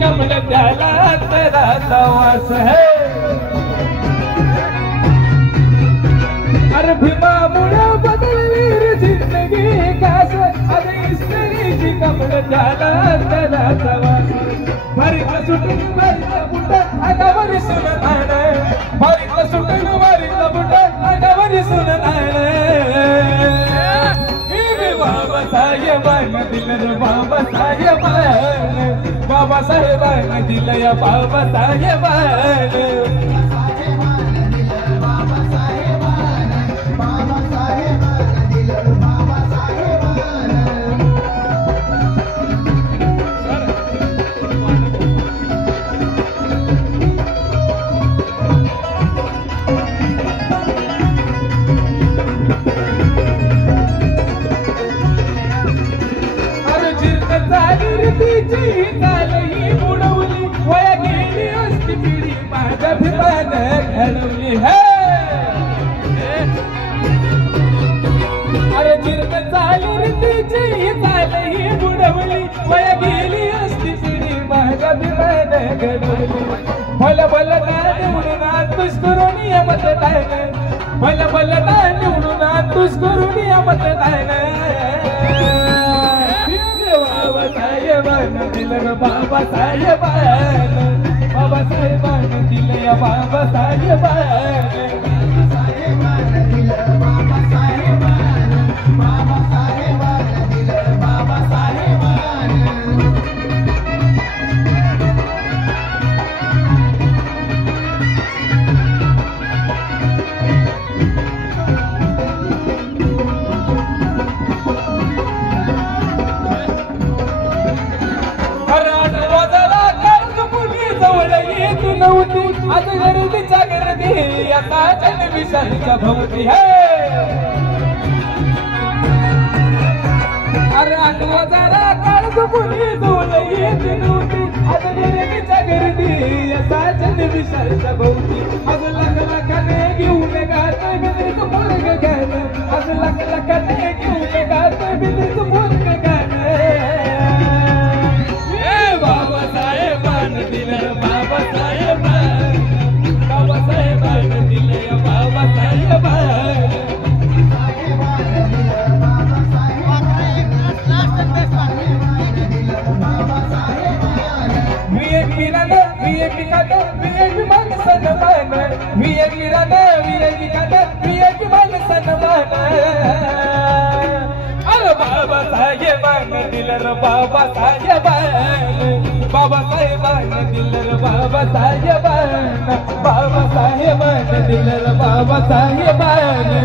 कमल त्याला तेरा वास है। अरे भीमा मुळे बदलली रे जिंदगी कास, अरे इस्त्रीची कमल त्याला तेरा वास। भरीतलं सुटून भरीतलं बुटं अंगावर सुन आणे, भरीतलं सुटून भरीतलं बुटं अंगावर सुन आणे। बाबा साहेबांना दिलं रे बाबा साहेबांना, बाबा साहेबांना दिलं या बाबा साहेबांना। तिची चालही बुडवली, वया गेली असती पिढी माझ्या भीमान घडवली है। अरे चिरक चाली रे तिची चालही बुडवली, वया गेली असती पिढी माझ्या भीमान घडवली। भल भल ना निवडून तुझ करून यमत नाही, भल भल ना निवडून तुझ करून यमत नाही। बाबा साहेबांना दिलं बाबा साहेबांना, बाबा साहेबांना दिलं या बाबा साहेबांना। साहेबांना दिलं बाबा साहेबांना, बाबा साहेबांना दिलं बाबा साहेबांना। आज गर्दीच्या गर्दी आता जनविषाच्या भोवती है। अरे आठवा जरा काळज पुरी जवळ येत नव्हती, आज गर्दीच्या गर्दी आता जनविषाच्या भोवती। आज लख लखाने घेऊन गात बिंदीच मुलग गाणं, आज लख लखाने घेऊन गात बिंदीच मुलग गाणं। बाबा साहेबांना दिलं बाबा साहेबांना, बाबा साहेबांना दिलं या बाबा साहेबांना। मी एक वीरानं, मी एक विकानं, मी एक माणसानं मान, मी एक वीरानं, मी एक विकानं, मी एक माणसानं मान। अरे बाबा साहेबांना दिलं रे बाबा साहेबांना, बाबा साहेबांना दिलं रे बाबा साहेबांना, बाबा साहेबांना दिलं रे बाबा साहेबांना।